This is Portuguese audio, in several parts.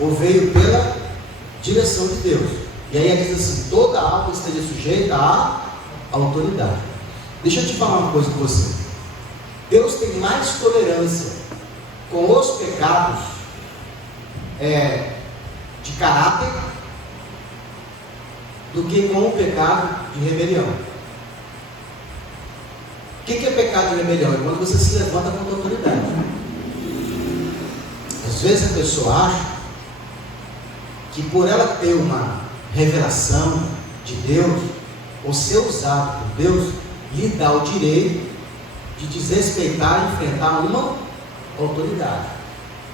ou veio pela direção de Deus. E aí ele diz assim: toda alma esteja sujeita à autoridade. Deixa eu te falar uma coisa com você. Deus tem mais tolerância com os pecados de caráter do que com o pecado de rebelião. O que é pecado de rebelião? É quando você se levanta contra a autoridade. Às vezes a pessoa acha que por ela ter uma revelação de Deus, ou ser usado por Deus, lhe dá o direito de desrespeitar e enfrentar uma autoridade.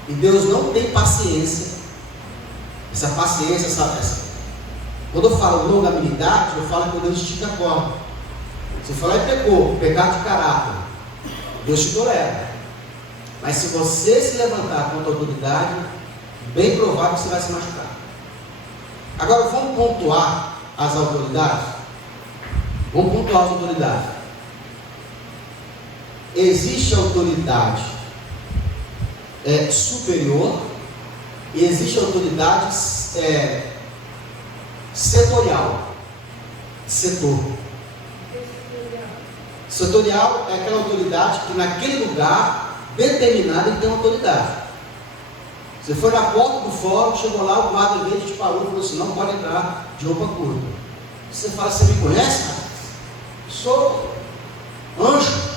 E Deus não tem paciência. Essa paciência, quando eu falo longanimidade, eu falo que Deus estica a corda. Se falar e pecou, pecado de caráter, Deus te tolera. Mas se você se levantar contra a autoridade, bem provável que você vai se machucar. Agora vamos pontuar as autoridades. Vamos pontuar as autoridades. Existe autoridade superior e existe autoridade setorial. Setorial é aquela autoridade que naquele lugar determinado ele tem autoridade. Você foi na porta do fórum, chegou lá, o guarda veio, te parou e falou assim: não pode entrar de roupa curta. Você fala: você me conhece? Sou anjo.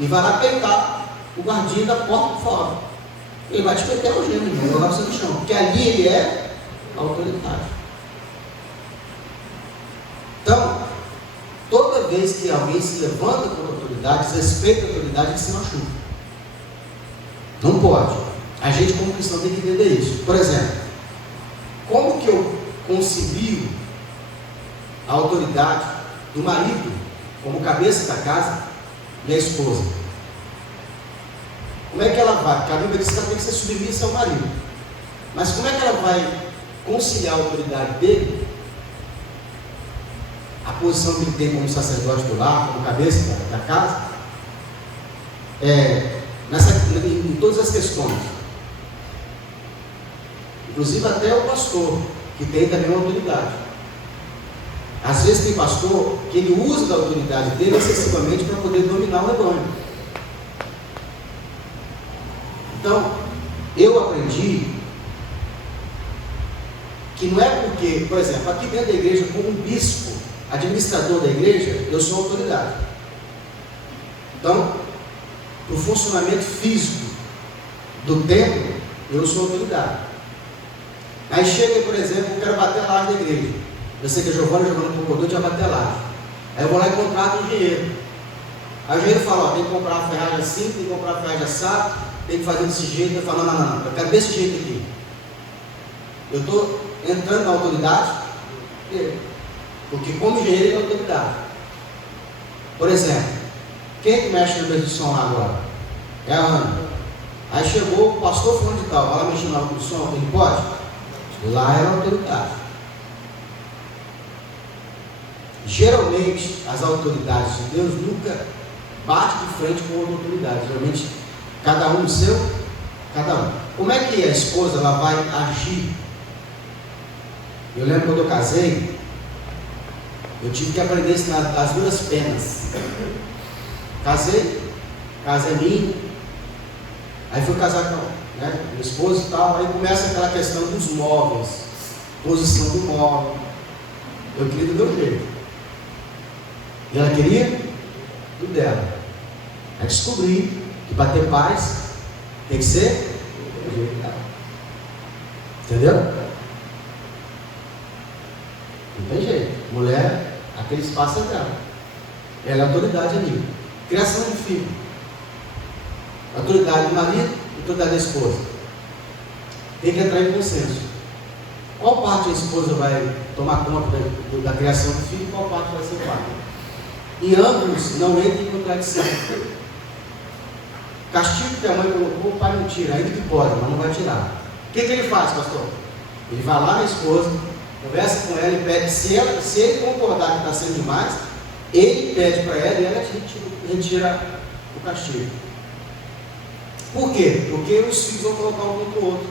E vai lá peitar o guardinha da porta do fórum. Ele vai te meter o gênero, vai jogar você no chão, porque ali ele é autoridade. Então, toda vez que alguém se levanta contra a autoridade, desrespeita a autoridade, ele se machuca. Não pode. A gente, como cristão, tem que entender isso. Por exemplo, como que eu concilio a autoridade do marido como cabeça da casa e a esposa? Como é que ela vai? Porque a Bíblia diz que ela tem que ser submissa ao marido. Mas como é que ela vai conciliar a autoridade dele, a posição que ele tem como sacerdote do lar, como cabeça da casa, em todas as questões? Inclusive até o pastor, que tem também uma autoridade. Às vezes tem pastor que ele usa da autoridade dele excessivamente para poder dominar o rebanho. Então, eu aprendi que não é porque, por exemplo, aqui dentro da igreja, como um bispo, administrador da igreja, eu sou autoridade. Então, para o funcionamento físico do templo, eu sou autoridade. Aí chega, por exemplo, eu quero bater a laje da igreja. Eu sei que a Giovana concordou de bater a laje. Aí eu vou lá e contrato um engenheiro. Aí o engenheiro fala: ó, tem que comprar uma ferragem assim, tem que comprar uma ferragem assado, tem que fazer desse jeito. Eu falo: não, eu quero desse jeito aqui. Eu estou entrando na autoridade dele, porque como engenheiro ele é autoridade. Por exemplo, quem é que mexe na mesa de som lá agora? É a Ana. Aí chegou o pastor fulano de tal, vai lá mexer na mesa de som, ele pode? Lá era a autoridade. Geralmente as autoridades de Deus nunca batem de frente com outra autoridade. Geralmente cada um no seu, cada um. Como é que a esposa ela vai agir? Eu lembro quando eu casei, eu tive que aprender as duras penas. Casei, casa é minha, aí fui casar com meu esposo e tal, aí começa aquela questão dos móveis, posição do móvel. Eu queria do meu jeito, e ela queria do dela. Aí descobri que para ter paz tem que ser do jeito dela. Entendeu? Não tem jeito. Mulher, aquele espaço é dela. Ela é autoridade ali. Criação de filho. Autoridade do marido, autoridade da esposa. Tem que entrar em consenso. Qual parte a esposa vai tomar conta da criação do filho e qual parte vai ser o pai? E ambos não entram em contradição. Castigo que a mãe colocou, o pai não tira, ainda que pode, mas não vai tirar. O que ele faz, pastor? Ele vai lá na esposa, conversa com ela e pede, se ele concordar que está sendo demais, ele pede para ela e ela retira o castigo. Por quê? Porque os filhos vão colocar um contra o outro.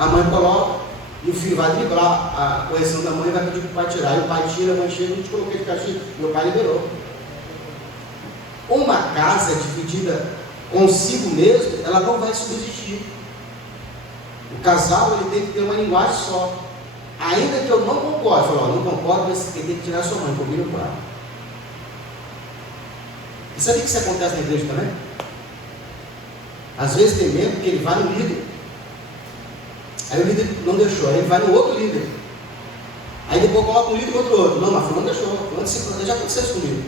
a mãe coloca, e o filho vai driblar a correção da mãe e vai pedir para o pai tirar. E o pai tira, a mãe chega, não te coloquei de castigo. Meu pai liberou. Uma casa dividida consigo mesmo, ela não vai subsistir. O casal ele tem que ter uma linguagem só. Ainda que eu não concorde, eu falo, não concordo, mas quem tem que tirar a sua mãe, comigo o pai. E sabe que isso acontece na igreja também? Às vezes tem membro que ele vai no líder. Aí o líder não deixou, aí ele vai no outro líder. Aí depois coloca um líder contra o outro. Não, mas fulano deixou. Fulano já aconteceu isso comigo.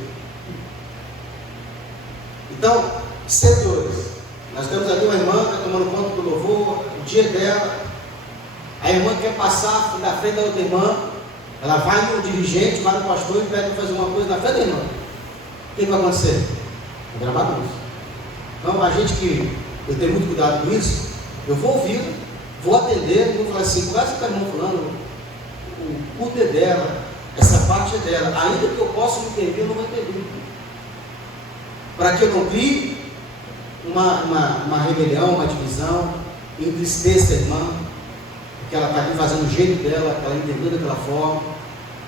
Então, setores. Nós temos aqui uma irmã que está tomando conta do louvor, o dia dela. A irmã quer passar na frente da outra irmã. Ela vai no dirigente, vai no pastor e pede para fazer uma coisa na frente da irmã. O que vai acontecer? Vai gravar tudo. Então, a gente que eu tenho muito cuidado com isso, eu vou ouvir, vou atender, vou falar assim, conversa com a irmã fulano, o culto é dela, essa parte é dela, ainda que eu possa me entender, eu não vou entender. Para que eu não crie uma rebelião, uma divisão, entristeça a irmã, porque ela está aqui fazendo o jeito dela, ela entendeu daquela forma,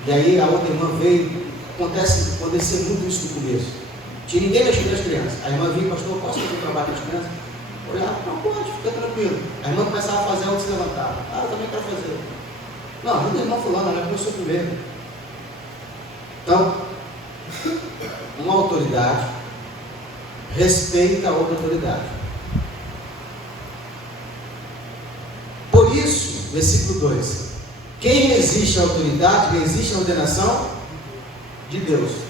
e aí a outra irmã veio, aconteceu muito isso no começo. Tinha ninguém mexendo nas crianças. A irmã vinha, pastor, posso fazer o trabalho com as crianças? Olhava, não pode, fica tranquilo. A irmã começava a fazer, a outra se levantava. Ah, eu também quero fazer. Não, ajuda a irmã fulana, ela começou primeiro. Então, uma autoridade respeita a outra autoridade. Por isso, versículo 2: quem resiste à autoridade, resiste à ordenação de Deus.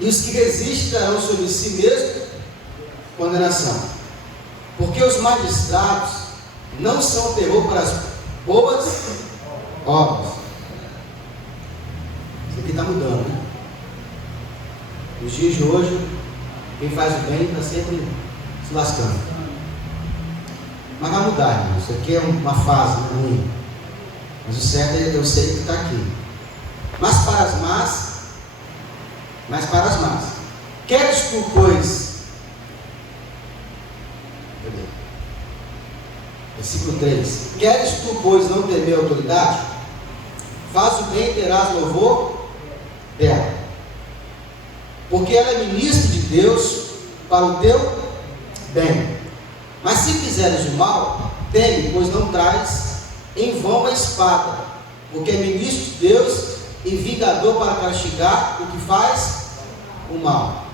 E os que resistem terão sobre si mesmo condenação. Porque os magistrados não são terror para as boas obras. Isso aqui está mudando, né? Nos dias de hoje, quem faz o bem está sempre se lascando. Mas vai mudar, irmão. Isso aqui é uma fase ruim. Mas o certo é eu sei que está aqui. Mas para as más, queres tu, pois, versículo 3, queres tu, pois, não temer a autoridade? Faz o bem e terás louvor dela, porque ela é ministra de Deus para o teu bem. Mas se fizeres o mal, teme, pois não traz em vão a espada, porque é ministro de Deus e vingador para castigar o que faz o mal.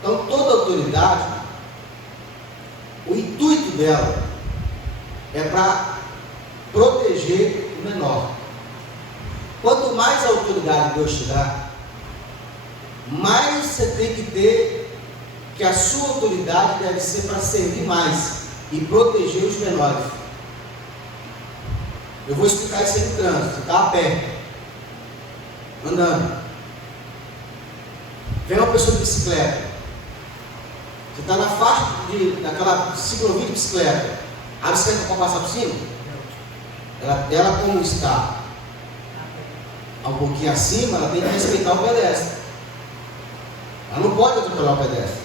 Então, toda autoridade, o intuito dela é para proteger o menor. Quanto mais autoridade Deus te dá, mais você tem que ter que a sua autoridade deve ser para servir mais e proteger os menores. Eu vou explicar isso aí no trânsito. Você está a pé, andando, vem uma pessoa de bicicleta, você está na faixa daquela ciclovia de bicicleta, a bicicleta pode passar por cima? Ela como está um pouquinho acima, ela tem que respeitar o pedestre. Ela não pode atropelar o pedestre.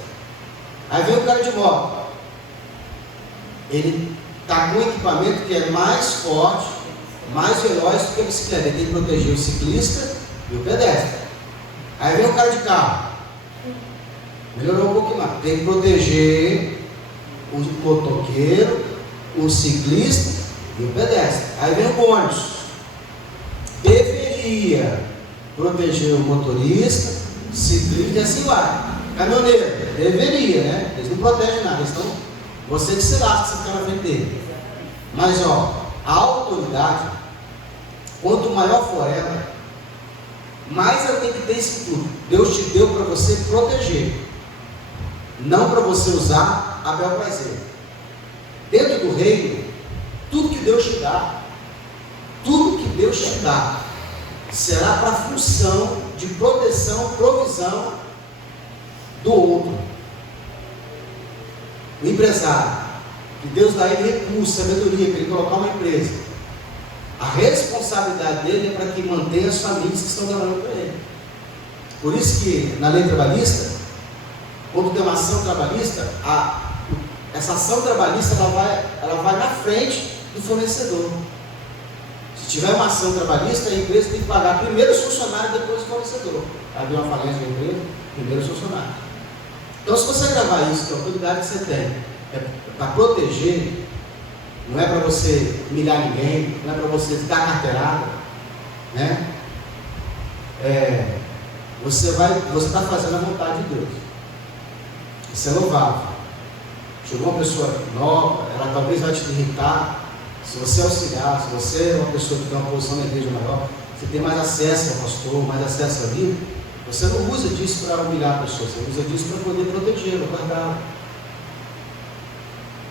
Aí vem o cara de moto, ele está com um equipamento que é mais forte, mais veloz do que a bicicleta. Ele tem que proteger o ciclista e o pedestre. Aí vem o cara de carro, melhorou um pouquinho mais, tem que proteger o motoqueiro, o ciclista e o pedestre. Aí vem o ônibus, deveria proteger o motorista, ciclista e assim vai. Caminhoneiro, deveria, né? Eles não protegem nada, eles estão, você que se lasca se ficar na frente dele. Mas a autoridade, quanto maior for ela, mais ela tem que ter isso tudo. Deus te deu para você proteger, não para você usar a bel prazer. Dentro do reino, tudo que Deus te dá, será para a função de proteção, provisão do outro. O empresário, que Deus dá ele recurso, sabedoria para ele colocar uma empresa, a responsabilidade dele é para que mantenha as famílias que estão trabalhando para ele. Por isso que na lei trabalhista, quando tem uma ação trabalhista, essa ação trabalhista ela vai na frente do fornecedor. Se tiver uma ação trabalhista, a empresa tem que pagar primeiro os funcionários e depois o fornecedor. Havia uma falência da empresa, primeiro os funcionários. Então, se você gravar isso, que é a autoridade que você tem, é para proteger, não é para você humilhar ninguém, não é para você dar carteirada, né? Você está fazendo a vontade de Deus. Isso é louvável. Chegou uma pessoa nova, ela talvez vai te irritar. Se você auxiliar, se você é uma pessoa que tem uma posição na igreja maior, você tem mais acesso ao pastor, mais acesso à vida, você não usa disso para humilhar a pessoa, você usa disso para poder protegê-la, guardá-la.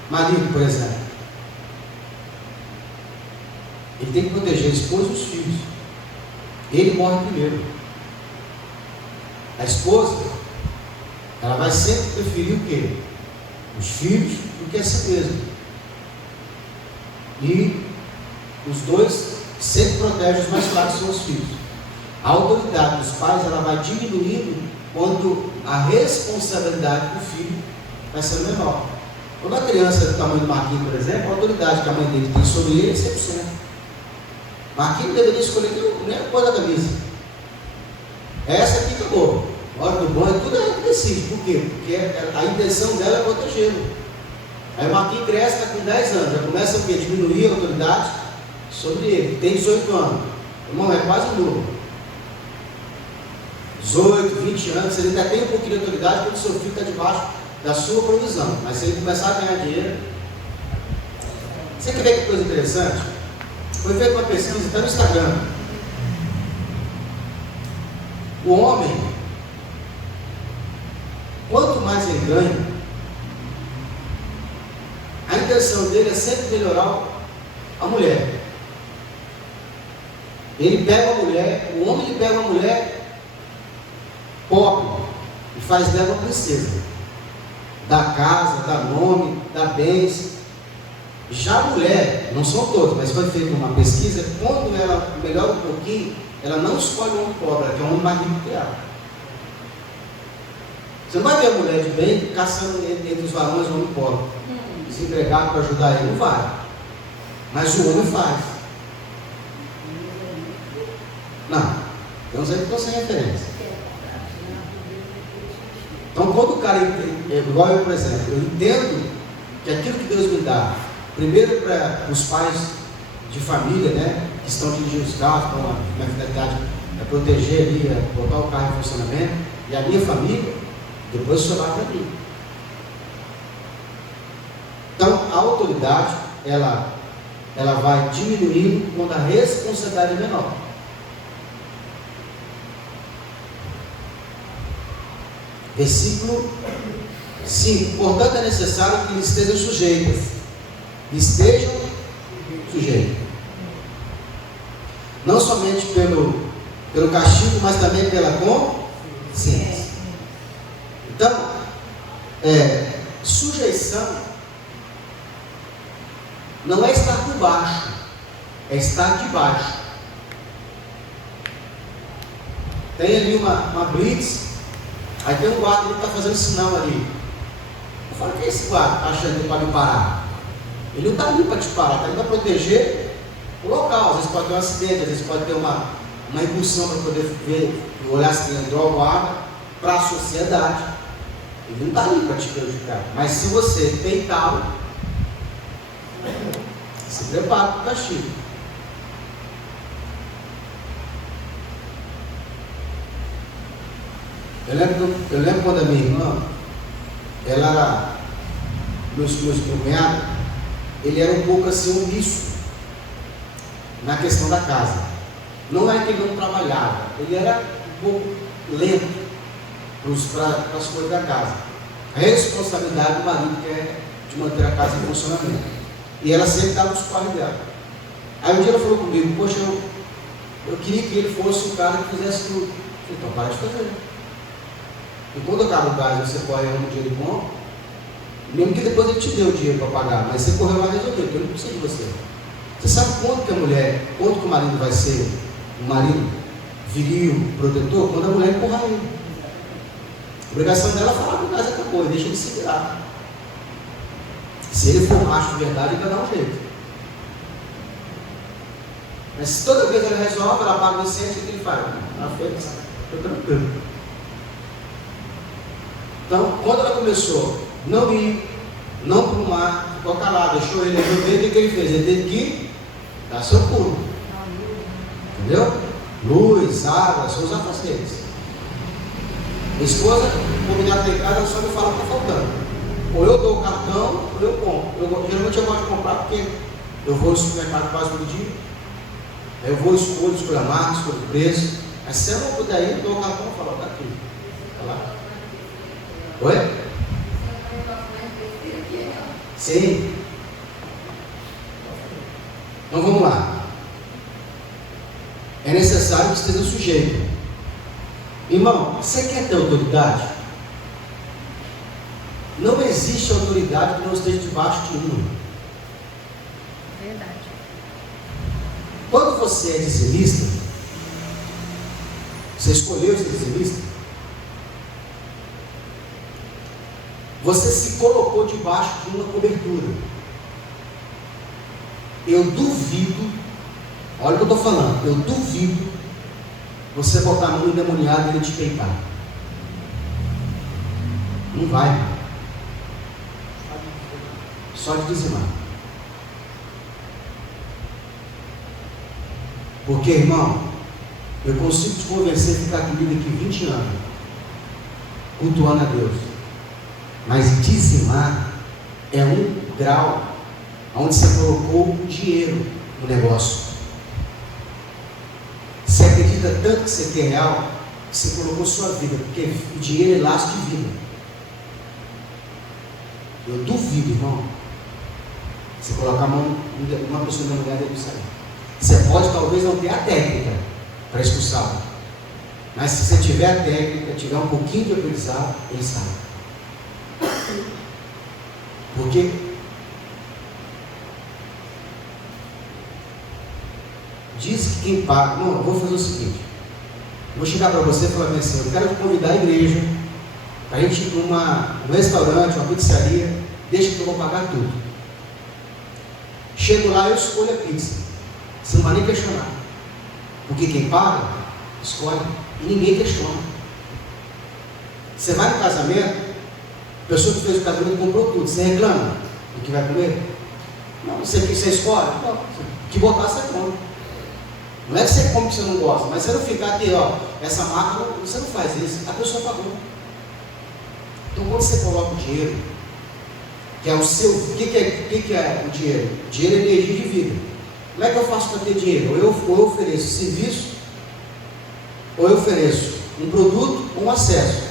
Marido, por exemplo, ele tem que proteger a esposa e os filhos. Ele morre primeiro. A esposa, ela vai sempre preferir o quê? Os filhos do que a si mesma. E os dois sempre protegem os mais fracos, são os filhos. A autoridade dos pais, ela vai diminuindo quando a responsabilidade do filho vai sendo menor. Quando a criança é do tamanho do Marquinhos, por exemplo, a autoridade que a mãe dele tem sobre ele é 100%. Marquinhos deveria escolher nem a cor da camisa. Essa aqui acabou. A hora do banho, tudo é decide. Por quê? Porque a intenção dela é protegê-lo. Aí o Marquinhos cresce, está com 10 anos, já começa a diminuir a autoridade sobre ele. Tem 18 anos. Irmão, é quase nulo. 18, 20 anos, ele ainda tem um pouquinho de autoridade quando o seu filho está debaixo da sua provisão. Mas se ele começar a ganhar dinheiro. Você quer ver que coisa interessante? Foi feita uma pesquisa, está no Instagram. O homem, quanto mais ele ganha, a intenção dele é sempre melhorar a mulher. Ele pega uma mulher, o homem ele pega uma mulher pobre e faz dela uma princesa. Dá casa, dá nome, dá bens. Já a mulher, não são todos, mas foi feita uma pesquisa, quando ela melhora um pouquinho, ela não escolhe um homem pobre, ela quer um homem mais rico que ela. Você não vai ver a mulher de bem caçando entre os varões um homem pobre, desempregado para ajudar ele, não vai. Mas o homem faz. Não, tem uns aí que estão sem referência. Então, quando o cara, igual eu, por exemplo, eu entendo que aquilo que Deus me dá, primeiro para os pais de família, né, que estão dirigindo os carros, com a finalidade é proteger ali, é botar o carro em funcionamento, e a minha família, depois isso vai para mim. Então, a autoridade, ela vai diminuindo quando a responsabilidade é menor. Versículo 5. Portanto, é necessário que eles estejam sujeitos. Estejam sujeitos. Não somente pelo castigo, mas também pela consciência. Então, sujeição não é estar por baixo, é estar debaixo. Tem ali uma blitz, aí tem um guarda que está fazendo sinal ali. Eu falo, quem é esse guarda? Está achando que pode me parar? Ele não está ali para te parar, está ali para proteger o local. Às vezes pode ter um acidente, às vezes pode ter uma incursão para poder ver, olhar se tem droga ou arma para a sociedade. Ele não está ali para te prejudicar. Mas se você peitá-lo, se prepara para o castigo. Eu lembro quando a minha irmã, ela era, meu cunhado, ele era um pouco assim omisso na questão da casa. Não é que ele não trabalhava, ele era um pouco lento para as coisas da casa. A responsabilidade do marido que é de manter a casa em funcionamento. E ela sempre estava nos corre dela. Aí um dia ela falou comigo, poxa, eu queria que ele fosse o cara que fizesse tudo. Então para de fazer. E quando acaba o gás, você corre um dia de bom, mesmo que depois ele te deu o dinheiro para pagar, mas você correu lá e resolveu, porque eu não preciso de você. Você sabe quanto que quanto que o marido vai ser um marido viril, protetor? Quando a mulher empurrar ele. obrigação dela é falar que o caso acabou e deixa ele se virar. Se ele for macho de verdade, ele vai dar um jeito. Mas se toda vez ela resolve, ela paga o incêndio, o que ele faz? Ela fez, foi tranquilo. Então, quando ela começou, não ir, não para o mar, ficou calado, deixou ele resolver, o que ele fez? Ele teve que dar seu pulo. Entendeu? Luz, água, são os afazeres. Minha esposa, combinado em casa, ela só me fala que está faltando. Ou eu dou o cartão, ou eu compro. Geralmente eu gosto de comprar porque eu vou no supermercado quase todo dia. Aí eu vou, escolho a marca, escolho o preço. Mas se eu não puder ir, eu dou o cartão e falo, está aqui. Está lá. Oi? Sim. Então vamos lá. É necessário que esteja sujeito. Irmão, você quer ter autoridade? Não existe autoridade que não esteja debaixo de uma. Verdade. Quando você é dizimista, você escolheu ser dizimista, você se colocou debaixo de uma cobertura. Eu duvido, olha o que eu estou falando, eu duvido você botar a mão endemoniada e ele te peitar. Não vai. Só de dizimar. Porque, irmão, eu consigo te convencer a ficar comigo aqui 20 anos, cultuando a Deus. Mas dizimar é um grau onde você colocou o dinheiro no negócio. Você acredita tanto que você quer real, que você colocou sua vida, porque o dinheiro é laço de vida. Eu duvido, irmão, você colocar a mão numa pessoa na mulher dele sair. Você pode talvez não ter a técnica para expulsá-lo, mas se você tiver a técnica, tiver um pouquinho de aprendizado, ele sai. Porque diz que quem paga, não, eu vou fazer o seguinte, eu vou chegar para você e falar assim, eu quero te convidar a igreja para a gente ir para um restaurante, uma pizzaria, deixa que eu vou pagar tudo. Chego lá, eu escolho a pizza, você não vai nem questionar, porque quem paga, escolhe, e ninguém questiona. Você vai no casamento, a pessoa que fez o casamento comprou tudo, você reclama do que vai comer? Não, você escolhe? Não, que botar você come. Não é que você come que você não gosta, mas você não ficar aqui, ó, essa marca, você não faz isso, a pessoa pagou. Então quando você coloca o dinheiro, que é o seu, o que é o dinheiro? O dinheiro é energia de vida. Como é que eu faço para ter dinheiro? Ou eu ofereço serviço, ou eu ofereço um produto ou um acesso.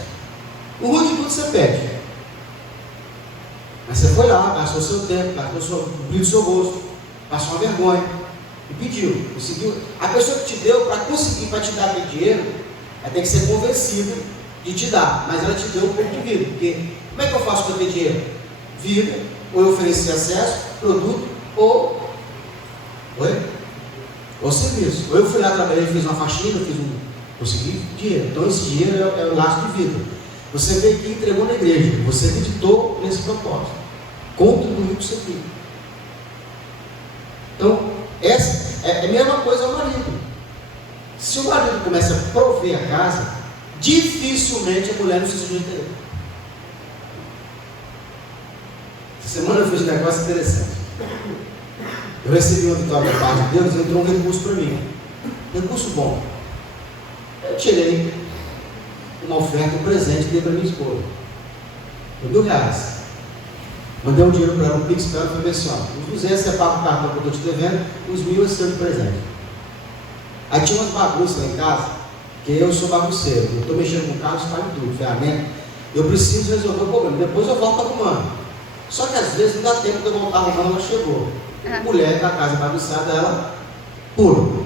No ruim de tudo você pede. Mas você foi lá, gastou seu tempo, gastou o brilho do seu rosto, passou uma vergonha e pediu, conseguiu. A pessoa que te deu, para conseguir, para te dar aquele dinheiro, ela tem que ser convencida de te dar, mas ela te deu um pouco de vida. Porque como é que eu faço para ter dinheiro? Vida, ou eu ofereci acesso, produto, ou serviço. Ou eu fui lá, trabalhei, fiz uma faxina, consegui dinheiro. Então esse dinheiro é o laço de vida. Você veio aqui e entregou na igreja, você acreditou nesse propósito, contribuiu com o seu filho. Então, essa é a mesma coisa ao marido. Se o marido começa a prover a casa, dificilmente a mulher não se sujeita a ele. Essa semana eu fiz um negócio interessante. Eu recebi uma vitória da parte de Deus, entrou um recurso para mim. Recurso bom. Eu tirei uma oferta, um presente, dei para minha esposa. Foi R$1.000. Mandei um dinheiro para ela, um pix para ela, falei assim, ó, os 200 você paga o cartão que eu estou te devendo, os 1.000 eu estou de presente. Aí tinha umas bagunças lá em casa, que eu sou bagunceiro, eu estou mexendo com carro, espalho tudo, ferramenta, eu preciso resolver o problema, depois eu volto arrumando. Só que às vezes não dá tempo de eu voltar arrumando, ela chegou. Mulher da casa bagunçada, ela pula.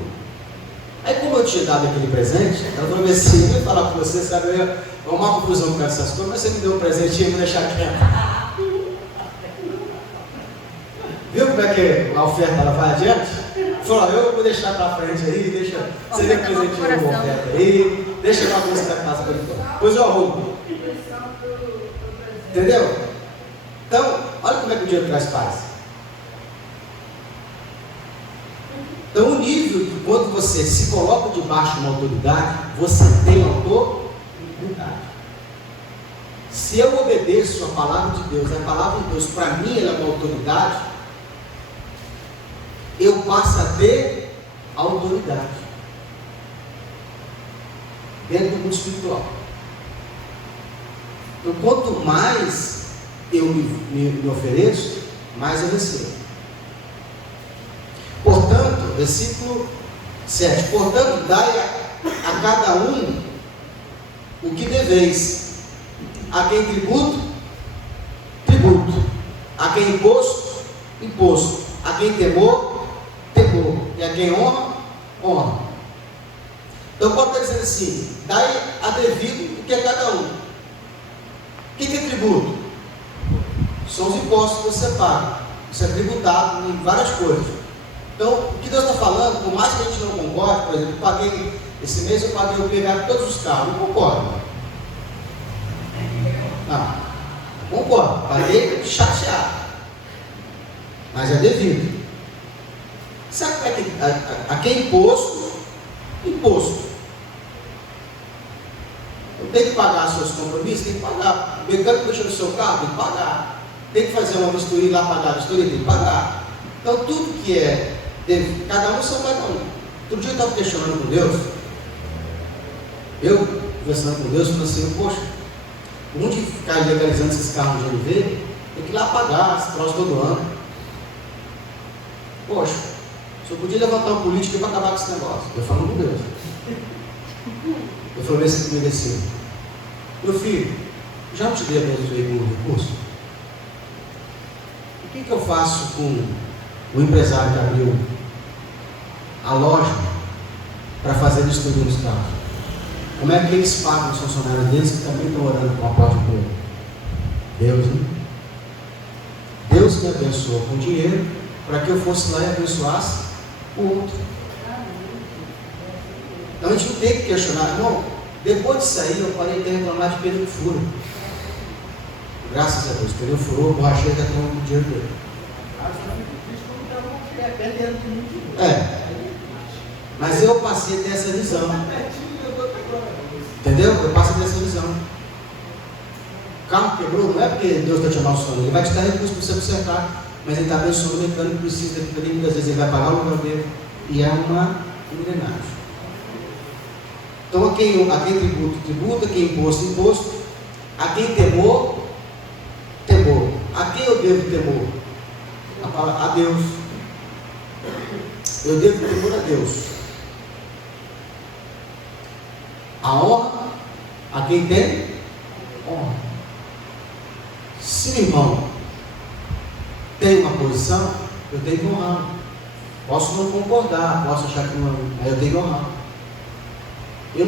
Aí como eu tinha dado aquele presente, ela falou assim, eu ia falar com você, sabe, eu ia uma confusão com essas coisas, mas você me deu um presente e eu vou deixar quieto. Viu como é que a oferta ela vai adiante? Falou, eu vou deixar para frente aí, deixa você dê presente uma oferta aí, deixa a bagunça da casa para ele. Pois eu arrumo. Entendeu? Então, olha como é que o dinheiro traz paz. Então, o nível de quando você se coloca debaixo de uma autoridade, você tem autoridade. Se eu obedeço a palavra de Deus, a palavra de Deus para mim ela é uma autoridade, eu passo a ter autoridade dentro do mundo espiritual. Então, quanto mais eu me ofereço, mais eu recebo. Portanto, versículo 7: portanto, dai a cada um o que deveis. A quem tributo, tributo. A quem imposto, imposto. A quem temor, temor. E a quem honra, honra. Então pode estar dizendo assim: dai a devido o que é cada um. O que é tributo? São os impostos que você paga. Isso é tributado em várias coisas. Então, o que Deus está falando, por mais que a gente não concorde, por exemplo, esse mês eu paguei o pegar todos os carros, não concordo. Não, concordo, paguei chateado, mas é devido. Sabe como é que a quem imposto? Imposto. Eu tenho que pagar seus compromissos, tem que pagar. O mecânico deixou no seu carro, tem que pagar. Tem que fazer uma vistoria lá, pagar a vistoria, tem que pagar. Então tudo que é devido, cada um são cada um. Outro dia eu estava questionando com Deus, eu conversando com Deus, falei assim: poxa, onde ficar legalizando esses carros de LV, tem que ir lá pagar as provas todo ano. Poxa, se eu podia levantar um político para acabar com esse negócio. Eu falo com Deus. Eu falei assim comigo assim: meu filho, já não te dei a mesma veículo de recurso? O que eu faço com o empresário que abriu a loja para fazer o estudo nos carros? Como é que eles pagam os funcionários deles que também estão orando com a porta de povo? Deus, né? Deus me abençoou com dinheiro para que eu fosse lá e abençoasse o outro. Então a gente não tem que questionar. Irmão, depois disso aí eu parei de reclamar de pneu que fura. Graças a Deus, pneu furou, borracheiro já tem um dinheiro dele. Mas eu passei a ter essa visão. Entendeu? Eu passei a ter essa visão. O carro quebrou, não é porque Deus está te amaldiçoando, Ele vai te dar recursos para você consertar, mas Ele está abençoando o mecânico que precisa daquilo ali, muitas vezes Ele vai pagar o lugar dele, e é uma engrenagem. Então, a quem tributo, tributo, a quem imposto, imposto, a quem temor, temor. A quem eu devo temor? A Deus. Eu devo temor a Deus. A honra a quem tem honra. Se o irmão tem uma posição, eu tenho que honrar. Posso não concordar, posso achar que não, mas eu tenho que honrar. Eu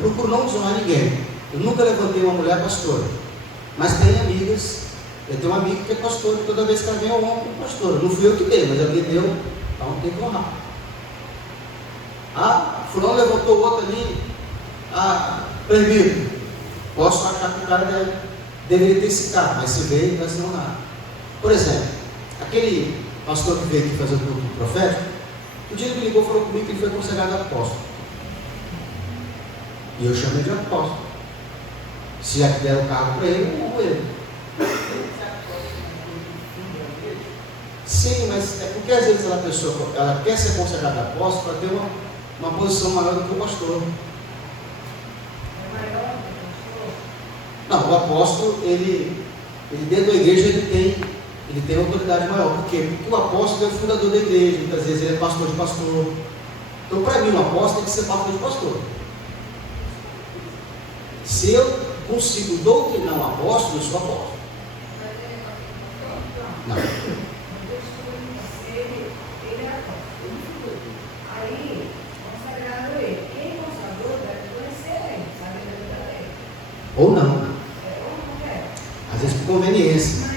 procuro não desonrar ninguém. Eu nunca levantei uma mulher pastora, mas tem amigas. Eu tenho uma amiga que é pastora, e toda vez que ela vem eu honro como pastora. Não fui eu que dei, mas alguém deu, então tem que honrar. Ah, fulano levantou o outro ali, presbítero. Posso achar que o cara deveria ter citado, mas se veio, vai ser honrado. Por exemplo, aquele pastor que veio aqui fazer o culto profético, um dia ele me ligou e falou comigo que ele foi consagrado apóstolo. E eu chamei de apóstolo. Se já que deram o carro para ele, eu honro ele. Sim, mas é porque às vezes a pessoa ela quer ser consagrada apóstolo para ter uma posição maior do que o pastor. Não, o apóstolo, ele dentro da igreja ele tem autoridade maior. Por quê? Porque o apóstolo é o fundador da igreja, muitas vezes ele é pastor de pastor. Então, para mim, o apóstolo tem que ser pastor de pastor. Se eu consigo doutrinar um apóstolo, eu sou apóstolo. Não. Ou não. Às vezes por conveniência.